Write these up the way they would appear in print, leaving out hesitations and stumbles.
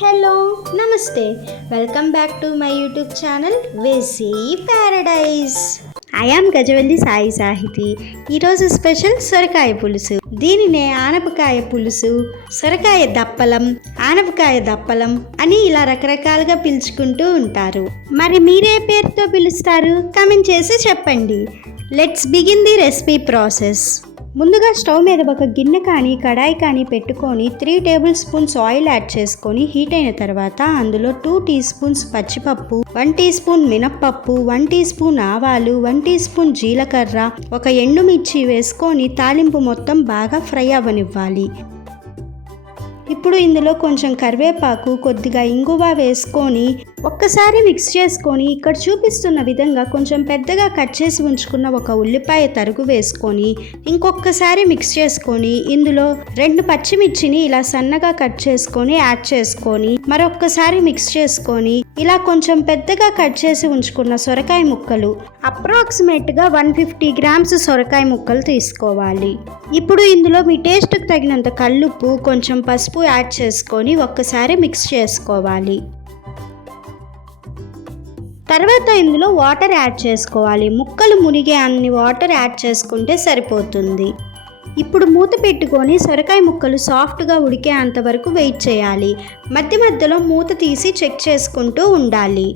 Hello నమస్తే welcome back to my YouTube channel వేసీ paradise. I am Gajavalli Sai Sahithi. ఈరోజు special సొరకాయ పులుసు. దీనినే ఆనపకాయ పులుసు, సొరకాయ దప్పలం, ఆనపకాయ దప్పలం అని ఇలా రకరకాలుగా పిలుచుకుంటూ ఉంటారు. మరి మీరే పేరుతో పిలుస్తారు? కామెంట్ చేసి చెప్పండి. Let's begin the recipe process. ముందుగా స్టవ్ మీద ఒక గిన్నె కానీ కడాయి కానీ పెట్టుకొని 3 టేబుల్ స్పూన్స్ ఆయిల్ యాడ్ చేసుకొని హీట్ అయిన తర్వాత అందులో 2 టీ స్పూన్స్ పచ్చిపప్పు, 1 టీ స్పూన్ మినప్పప్పు, 1 టీ స్పూన్ ఆవాలు, 1 టీ స్పూన్ జీలకర్ర, ఒక ఎండుమిర్చి వేసుకొని తాలింపు మొత్తం బాగా ఫ్రై అవ్వనివ్వాలి. ఇప్పుడు ఇందులో కొంచెం కరివేపాకు, కొద్దిగా ఇంగువ వేసుకొని ఒక్కసారి మిక్స్ చేసుకొని ఇక్కడ చూపిస్తున్న విధంగా కొంచెం పెద్దగా కట్ చేసి ఉంచుకున్న ఒక ఉల్లిపాయ తరుగు వేసుకొని ఇంకొకసారి మిక్స్ చేసుకొని ఇందులో 2 పచ్చిమిర్చిని ఇలా సన్నగా కట్ చేసుకొని యాడ్ చేసుకొని మరొక్కసారి మిక్స్ చేసుకొని ఇలా కొంచెం పెద్దగా కట్ చేసి ఉంచుకున్న సొరకాయ ముక్కలు అప్రాక్సిమేట్గా 150 గ్రామ్స్ సొరకాయ ముక్కలు తీసుకోవాలి. ఇప్పుడు ఇందులో మీ టేస్ట్కి తగినంత కల్లుప్పు, కొంచెం పసుపు యాడ్ చేసుకొని ఒక్కసారి మిక్స్ చేసుకోవాలి. తర్వాత ఇందులో వాటర్ యాడ్ చేసుకోవాలి. ముక్కలు మునిగే అన్ని వాటర్ యాడ్ చేసుకుంటే సరిపోతుంది. ఇప్పుడు మూత పెట్టుకొని సొరకాయ ముక్కలు సాఫ్ట్గా ఉడికే అంతవరకు వెయిట్ చేయాలి. మధ్య మధ్యలో మూత తీసి చెక్ చేసుకుంటూ ఉండాలి.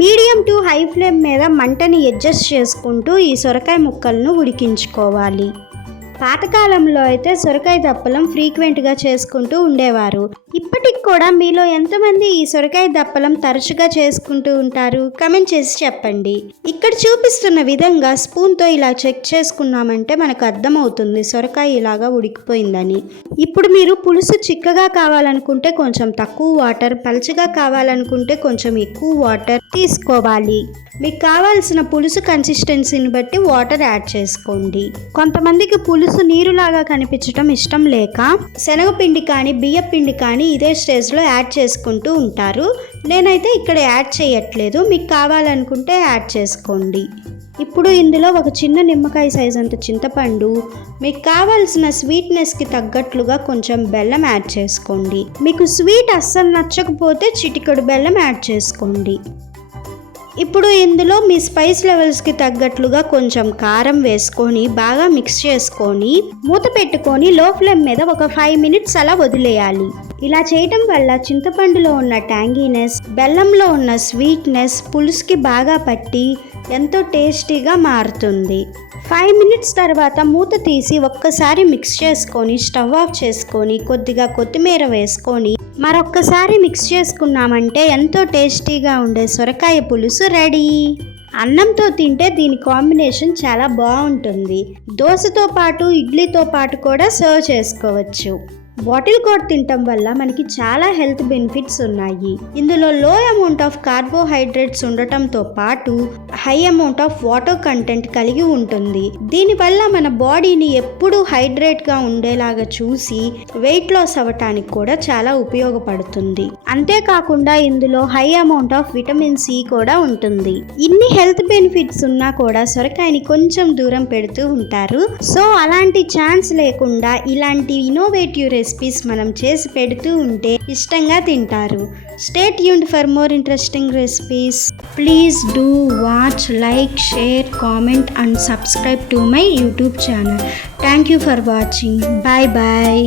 మీడియం టు హై ఫ్లేమ్ మీద మంటని అడ్జస్ట్ చేసుకుంటూ ఈ సొరకాయ ముక్కలను ఉడికించుకోవాలి. పాతకాలంలో అయితే సొరకాయ దప్పలం ఫ్రీక్వెంట్గా చేసుకుంటూ ఉండేవారు. ఇప్పటికి కూడా మీలో ఎంతమంది ఈ సొరకాయ దప్పలం తరచుగా చేసుకుంటూ ఉంటారు? కమెంట్ చేసి చెప్పండి. ఇక్కడ చూపిస్తున్న విధంగా స్పూన్తో ఇలా చెక్ చేసుకున్నామంటే మనకు అర్థమవుతుంది సొరకాయ ఇలాగా ఉడికిపోయిందని. ఇప్పుడు మీరు పులుసు చిక్కగా కావాలనుకుంటే కొంచెం తక్కువ వాటర్, పలచగా కావాలనుకుంటే కొంచెం ఎక్కువ వాటర్ తీసుకోవాలి. మీకు కావాల్సిన పులుసు కన్సిస్టెన్సీని బట్టి వాటర్ యాడ్ చేసుకోండి. కొంతమందికి పులుసు నీరులాగా కనిపించడం ఇష్టం లేక శనగపిండి కానీ బియ్యపిండి కానీ ఇదే స్టేజ్లో యాడ్ చేసుకుంటూ ఉంటారు. నేనైతే ఇక్కడ యాడ్ చేయట్లేదు, మీకు కావాలనుకుంటే యాడ్ చేసుకోండి. ఇప్పుడు ఇందులో ఒక చిన్న నిమ్మకాయ సైజ్ అంత చింతపండు, మీకు కావాల్సిన స్వీట్నెస్కి తగ్గట్లుగా కొంచెం బెల్లం యాడ్ చేసుకోండి. మీకు స్వీట్ అస్సలు నచ్చకపోతే చిటికెడు బెల్లం యాడ్ చేసుకోండి. ఇప్పుడు ఇందులో మీ స్పైస్ లెవెల్స్కి తగ్గట్లుగా కొంచెం కారం వేసుకొని బాగా మిక్స్ చేసుకొని మూత పెట్టుకొని లో ఫ్లేమ్ మీద ఒక 5 మినిట్స్ అలా వదిలేయాలి. ఇలా చేయటం వల్ల చింతపండులో ఉన్న ట్యాంగీనెస్, బెల్లంలో ఉన్న స్వీట్నెస్ పులుసుకి బాగా పట్టి ఎంతో టేస్టీగా మారుతుంది. 5 మినిట్స్ తర్వాత మూత తీసి ఒక్కసారి మిక్స్ చేసుకొని స్టవ్ ఆఫ్ చేసుకొని కొద్దిగా కొత్తిమీర వేసుకొని మరొక్కసారి మిక్స్ చేసుకున్నామంటే ఎంతో టేస్టీగా ఉండే సొరకాయ పులుసు రెడీ. అన్నంతో తింటే దీని కాంబినేషన్ చాలా బాగుంటుంది. దోశతో పాటు ఇడ్లీతో పాటు కూడా సర్వ్ చేసుకోవచ్చు. బాటిల్ కోట్ తినటం వల్ల మనకి చాలా హెల్త్ బెనిఫిట్స్ ఉన్నాయి. ఇందులో లో అమౌంట్ ఆఫ్ కార్బోహైడ్రేట్స్ ఉండటంతో పాటు high amount of water content కలిగి ఉంటుంది. దీనివల్ల మన బాడీని ఎప్పుడూ హైడ్రేట్గా ఉండేలాగా చూసి వెయిట్ లాస్ అవ్వటానికి కూడా చాలా ఉపయోగపడుతుంది. అంతేకాకుండా ఇందులో high amount of vitamin C కూడా ఉంటుంది. ఇన్ని హెల్త్ బెనిఫిట్స్ ఉన్నా కూడా సొరకాయని కొంచెం దూరం పెడుతూ ఉంటారు. సో అలాంటి ఛాన్స్ లేకుండా ఇలాంటి ఇన్నోవేటివ్ రెసిపీస్ మనం చేసి పెడుతూ ఉంటే ఇష్టంగా తింటారు. Stay tuned for more interesting recipes. Please do watch, like, share, comment and subscribe to my YouTube channel. Thank you for watching. Bye bye.